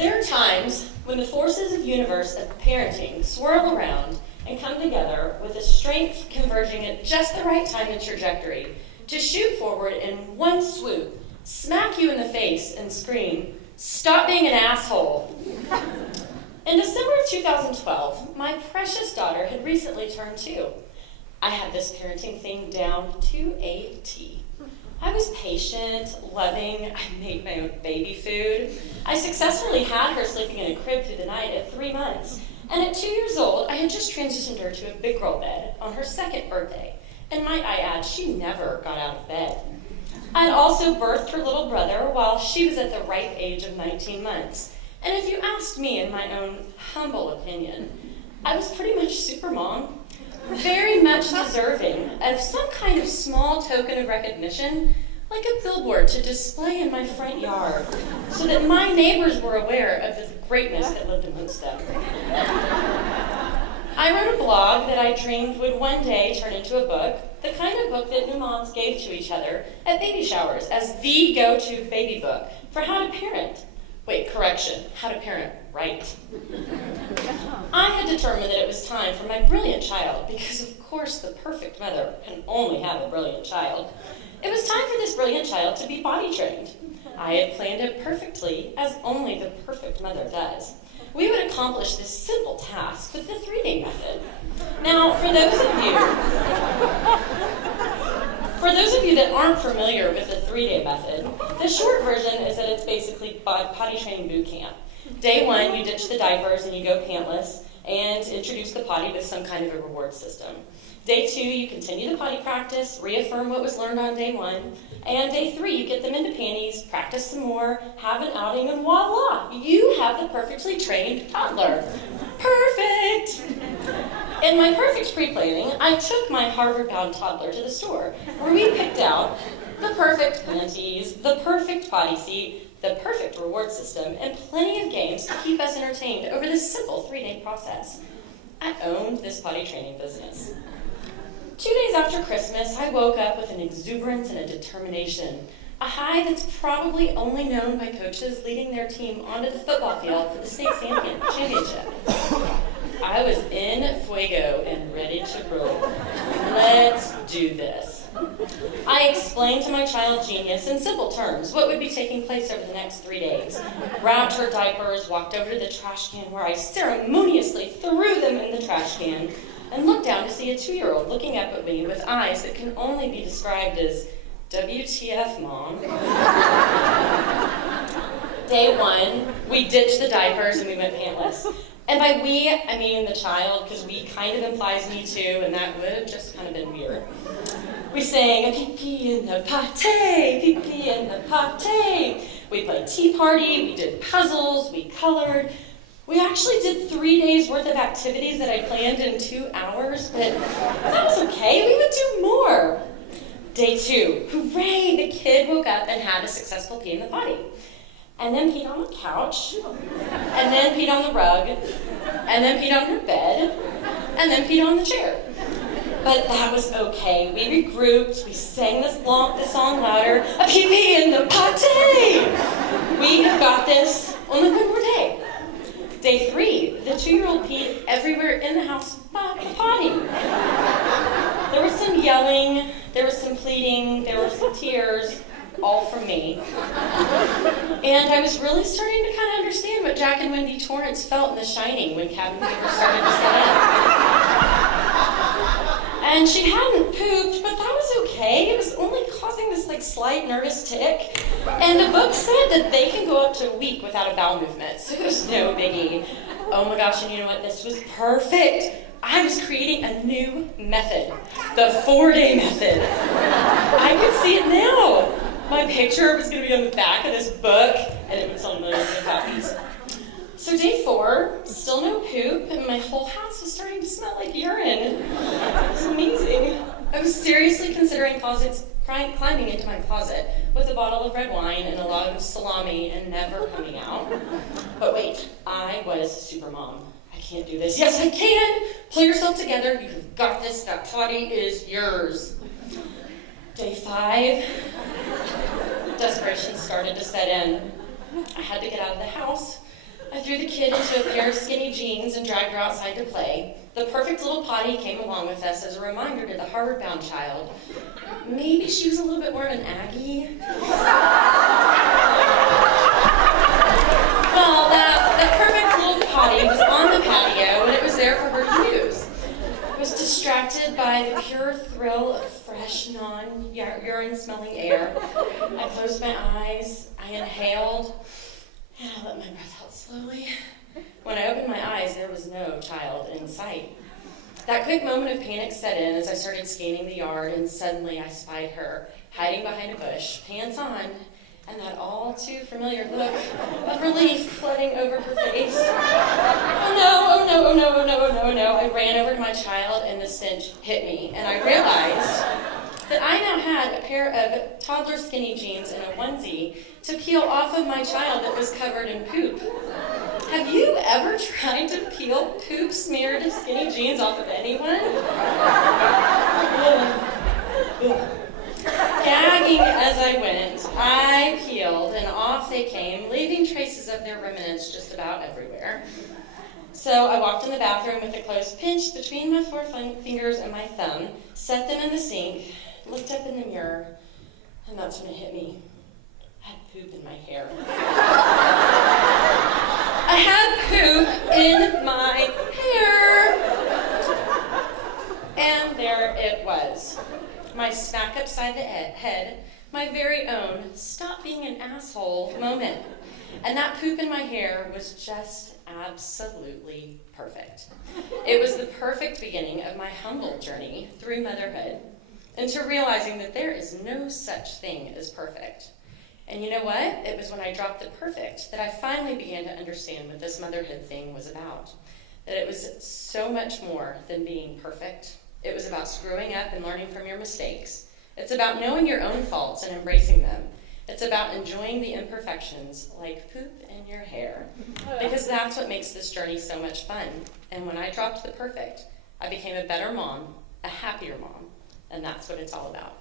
There are times when the forces of universe of parenting swirl around and come together with a strength converging at just the right time and trajectory to shoot forward in one swoop, smack you in the face, and scream, "Stop being an asshole." In December of 2012, my precious daughter had recently turned 2. I had this parenting thing down to a T. I was patient, loving, I made my own baby food. I successfully had her sleeping in a crib through the night at 3 months. And at 2 years old, I had just transitioned her to a big girl bed on her 2nd birthday. And might I add, she never got out of bed. I'd also birthed her little brother while she was at the ripe age of 19 months. And if you asked me, in my own humble opinion, I was pretty much super mom, very much deserving of some kind of small token of recognition, like a billboard to display in my front yard, so that my neighbors were aware of the greatness that lived amongst them. I wrote a blog that I dreamed would one day turn into a book, the kind of book that new moms gave to each other at baby showers as the go-to baby book for how to parent. Wait, correction, how to parent right. I had determined that it was time for my brilliant child, because of course the perfect mother can only have a brilliant child. It was time for this brilliant child to be potty trained. I had planned it perfectly, as only the perfect mother does. We would accomplish this simple task with the 3-day method. Now, for those of you that aren't familiar with the 3-day method, the short version is that it's basically potty training boot camp. Day 1, you ditch the diapers and you go pantless and introduce the potty with some kind of a reward system. Day 2, you continue the potty practice, reaffirm what was learned on day 1, and day 3, you get them into panties, practice some more, have an outing, and voila, you have the perfectly trained toddler. Perfect! In my perfect pre-planning, I took my Harvard-bound toddler to the store, where we picked out the perfect panties, the perfect potty seat, the perfect reward system, and plenty of games to keep us entertained over this simple 3-day process. I owned this potty training business. 2 days after Christmas, I woke up with an exuberance and a determination, a high that's probably only known by coaches leading their team onto the football field for the state championship. I was in fuego and ready to roll. Let's do this. I explained to my child genius in simple terms what would be taking place over the next 3 days. Wrapped her diapers, walked over to the trash can where I ceremoniously threw them in the trash can, and looked down to see a 2-year-old looking up at me with eyes that can only be described as, "WTF, Mom?" Day 1, we ditched the diapers and we went pantless. And by we, I mean the child, because we kind of implies me too, and that would have just kind of been weird. We sang a pee-pee in the potty, pee-pee in the potty. We played tea party, we did puzzles, we colored. We actually did 3 days worth of activities that I planned in 2 hours, but that was okay, we would do more. Day 2, hooray, the kid woke up and had a successful pee in the potty. And then peed on the couch, and then peed on the rug, and then peed on her bed, and then peed on the chair. But that was okay. We regrouped, we sang the song louder, a pee-pee in the potty! We have got this, only one more day. Day 3, the 2-year-old peed everywhere in the house but the potty. There was some yelling, there was some pleading, there were some tears, all from me. And I was really starting to kind of understand what Jack and Wendy Torrance felt in The Shining when cabin fever started to set in. And she hadn't pooped, but that was okay. It was only causing this slight nervous tick. And the book said that they can go up to a week without a bowel movement, so it was no biggie. Oh my gosh, and you know what? This was perfect. I was creating a new method, the 4-day method. I could see it now. My picture was going to be on the back of this book, and it would sell millions of copies. So day 4, still no poop, and my whole house was starting to smell like urine. It was amazing. I was seriously considering climbing into my closet with a bottle of red wine and a log of salami and never coming out. But wait, I was super mom. I can't do this. Yes, I can! Pull yourself together. You've got this. That potty is yours. Day 5, desperation started to set in. I had to get out of the house. I threw the kid into a pair of skinny jeans and dragged her outside to play. The perfect little potty came along with us as a reminder to the Harvard-bound child. Maybe she was a little bit more of an Aggie. Well, that perfect little potty was on the patio and it was there for her to use. I was distracted by the pure thrill of fresh, non-urine smelling air. I closed my eyes, I inhaled, and I let my breath out slowly. When I opened my eyes, there was no child in sight. That quick moment of panic set in as I started scanning the yard, and suddenly I spied her, hiding behind a bush, pants on, and that all too familiar look of relief flooding over her face. Oh no, oh no, oh no, oh no, oh no, oh no. I ran over to my child and the stench hit me, and I realized that I now had a pair of toddler skinny jeans and a onesie to peel off of my child that was covered in poop. Have you ever tried to peel poop smeared skinny jeans off of anyone? Gagging as I went, I peeled and off they came, leaving traces of their remnants just about everywhere. So I walked in the bathroom with the clothes pinched between my fingers and my thumb, set them in the sink, looked up in the mirror, and that's when it hit me. I had poop in my hair. I had poop in my hair. And there it was. My smack upside the head, my very own stop being an asshole moment. And that poop in my hair was just absolutely perfect. It was the perfect beginning of my humble journey through motherhood into realizing that there is no such thing as perfect. And you know what? It was when I dropped the perfect that I finally began to understand what this motherhood thing was about. That it was so much more than being perfect. It was about screwing up and learning from your mistakes. It's about knowing your own faults and embracing them. It's about enjoying the imperfections, like poop in your hair, because that's what makes this journey so much fun. And when I dropped the perfect, I became a better mom, a happier mom, and that's what it's all about.